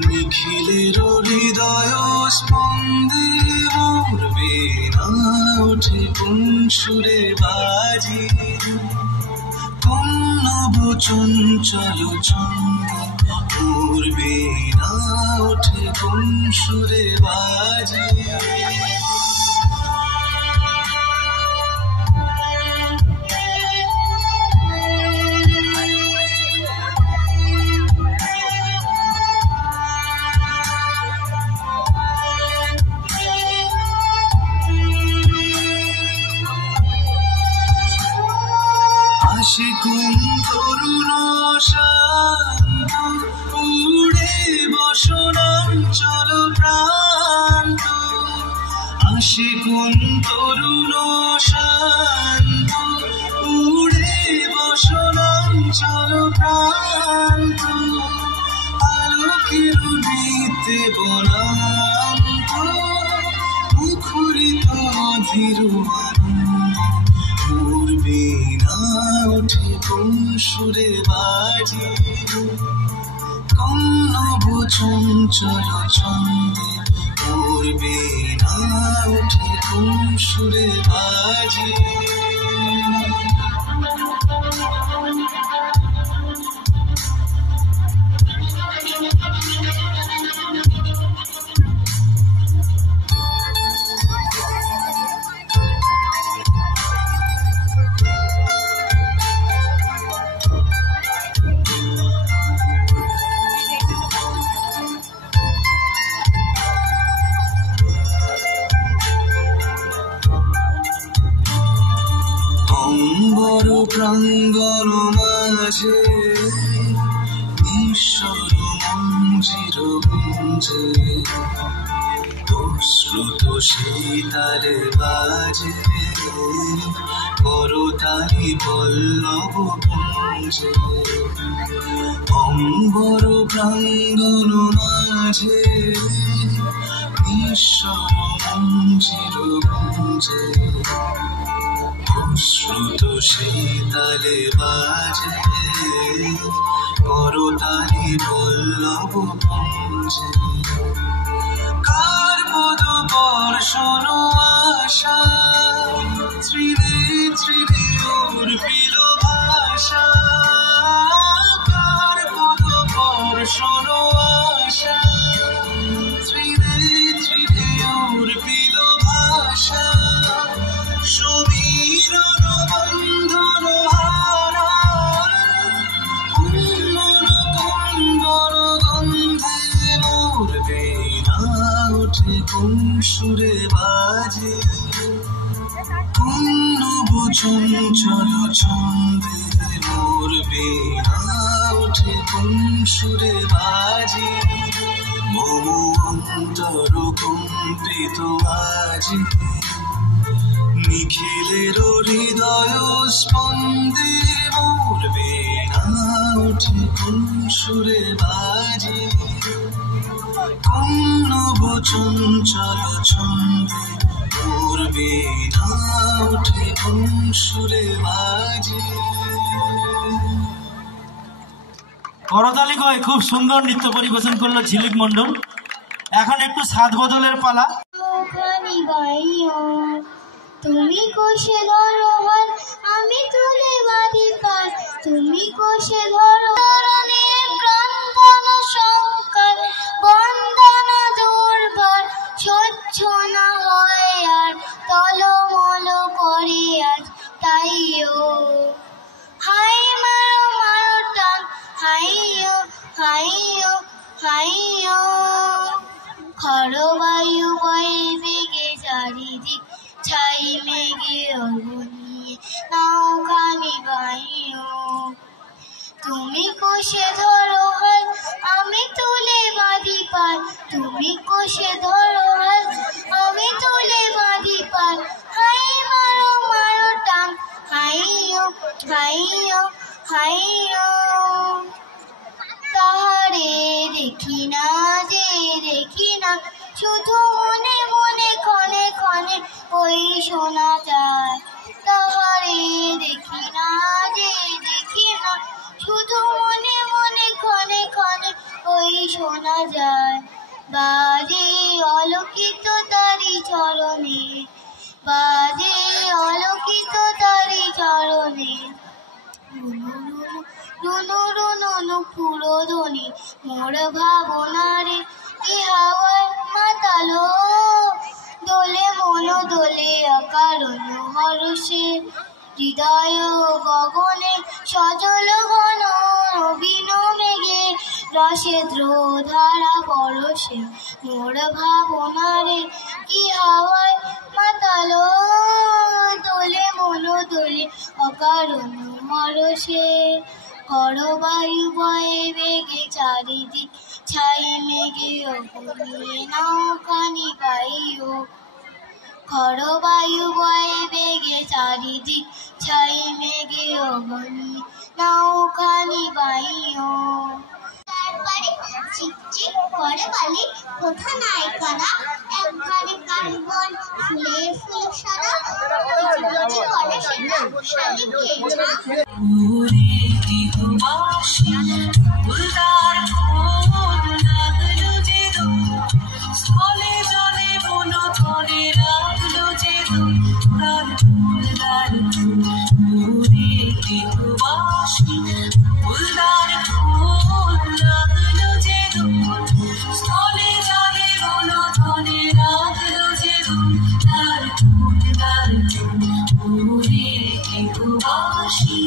নিখিলের হৃদয় স্পন্দে মরবে না ওঠে কোন সুরে বাজি কোন নব চঞ্চল ছন্দে মরবে না ওঠে কোন সুরে বাজি আশিকুন তরুণ শান্ত উড়ে বসনাঞ্চল প্রান্ত আশিকুন তরুণ শান্ত উড়ে বসনাঞ্চল প্রান্ত আলোকের নিতে বনান্ত মুখরিত ধীর উড়বে না ওঠে কোন সুরে বাজি কোন নব চঞ্চল ছন্দে উড়বে না ওঠে কোন সুরে বাজি নিঃস্বর মঞ্জির গুঞ্জে অশ্রুত সেই তালে বাজে করতালি পল্লব পুঞ্জে অম্বর প্রাঙ্গণ মাঝে নিঃস্বর মঞ্জির গুঞ্জে অশ্রুত সেই তালে বাজে করতালি পল্লব পুঞ্জে কার পদ বর্ষণ আশা ত্রিদে ত্রিদে উর্বিল ভাষা কার পদ বর্ষণ আশা ত্রিদে ত্রিদে উর্বিল ভাষা সমীরণ বন্ধন হারা কুম্ভন কম্বর গন্ধে মরবে উঠে কোন সুরে বাজে কোন নব চঞ্চল ছন্দে মরবে উঠে কোন সুরে বাজে মম অন্তর কম্পিত আজি নিখিলের হৃদয় স্পন্দে মরবে উঠে কোন সুরে বাজে কোন নব চঞ্চল ছন্দে মরবে উঠে কোন সুরে বাজে। করতালি কয় খুব সুন্দর নৃত্য পরিবেশন করলো ঝিলিক মণ্ডল। এখন একটু সাত বদলের পালা। তুমি কোষে ধরো হাত আমি তুলে বাঁধি পার তুমি কোষে ধরো ক্রান্তন সংকার বন্দন দুর্বার স্বচ্ছ না হয় আর তলমল করে আজ তাইও হাই মারো মারো টান হাইও হাইও হাইও খরবায়ু বয়ে বেগে চারিদিক ছাই মেঘে অগনিয়ে নৌকানি বাইও তুমি কোষে ধরো হাত আমি তুলে বাঁধি পার তুমি কোষে ধরো হাত আমি তুলে বাঁধি পার হাই মারো মারো টান হাইও হাইও হাইও তাহারে দেখি না যে দেখি না শুধু মনে মনে ক্ষণে ক্ষণে ওই শোনা যায় তাহারে দেখি না যে দেখি না শুধু মনে মনে ক্ষণে ক্ষণে ওই শোনা যায় বাজে অলকিত তারি চরণে বাজে অলকিত তারি চরণে রুনু রুনু পুরোধনী মোর ভাবনারে কি হাওয়ায় মাতালো দোলে মন দোলে অকারণ হরষে হৃদয় গগনে সজল ঘন নবীন মেঘে রসে ধারা পরশে মোর ভাবনারে কি হাওয়ায় মাতালো দোলে মন দোলে অকারণ হরষে করবায়ু বয়ে বেগে চারিদিক ছাই মেঘে অগনিয়ে নৌকানি বাইও করবায়ু বয়ে বেগে চারিদিক ছাই মেঘে অগনিয়ে নৌকানি বাইও তারপরে চিকচিক করে বলে কোথা নাই কারা একধারে কাশবন ফুলে ফুল সারা বুঝি বলে সেটা শালি খেয়েছা ফুলদার ফুল লাগলো যে স্থলে জলে বন ধরে লাগলো যে তার ফুলদার ফুলদার ফুল লাগলো যে স্থলে জলে বন ধরে লাগলো যে তার ফুলদার গৃহবাসী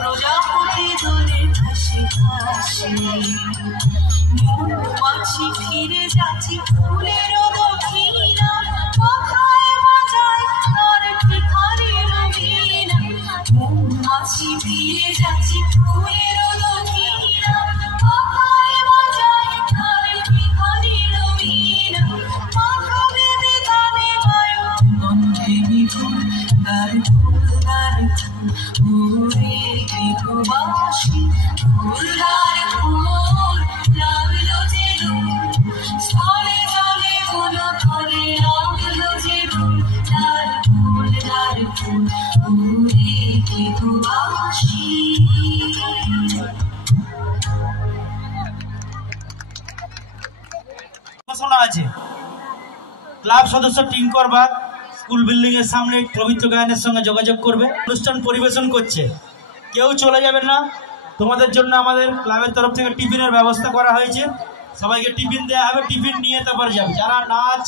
প্রজাপতি দোলে ভাসি ভাসি মৌমাছি ফিরে যাচ্ছি ফুলের দক্ষিণা কোথায় বাজায় তার ভিখারি রবিনা মৌমাছি ফিরে যাচ্ছি ফুলের দক্ষিণা কোথায় বাজায় তার ভিখারি রবিনা মাথা বেঁধে গানে বায়ু গন্ধে বিপুল তার ফুল তার ফুল ওরে বিধুবাসী ফুলদার ফুল লাগলো যে স্থলে জলে কোনো তলে লাগলো যে তার ফুল ওরে বিধুবাসী। ঘোষণা আছে ক্লাব সদস্য টিঙ্কর বাগ স্কুল বিল্ডিং এর সামনে পবিত্র গায়নের সঙ্গে যোগাযোগ করবে। অনুষ্ঠান পরিবেশন করছে, কেউ চলে যাবেন না। তোমাদের জন্য আমাদের ক্লাবের তরফ থেকে টিফিনের ব্যবস্থা করা হয়েছে, সবাইকে টিফিন দেওয়া হবে, টিফিন নিয়ে তারপর যাবে। যারা নাচ